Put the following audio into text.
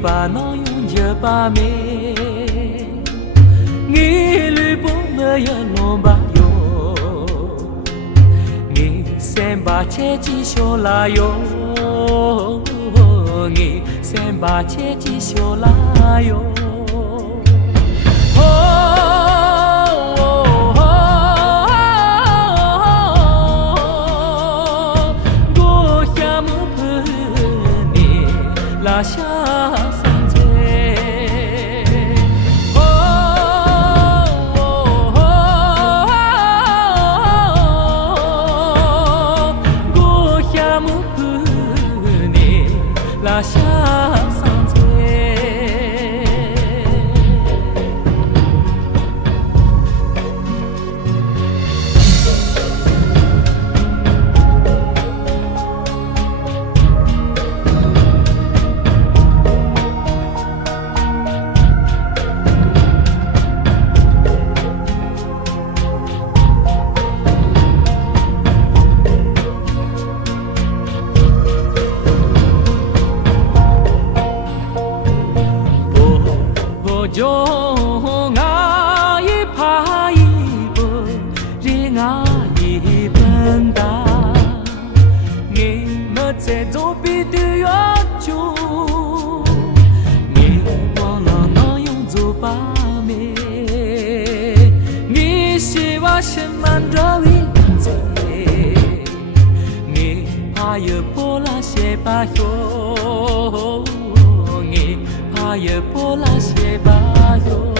把那永结把妹，你吕布没有龙巴哟，你三把切记小拉哟，你三把切记小拉哟。拉下山寨，我下木盘你拉下山寨。中啊一拍一步，人啊一奔达，你们在左边都要住，你忘了那用左把妹，你希望是满着为在，你怕有波拉些把哟。怕也波拉些吧哟。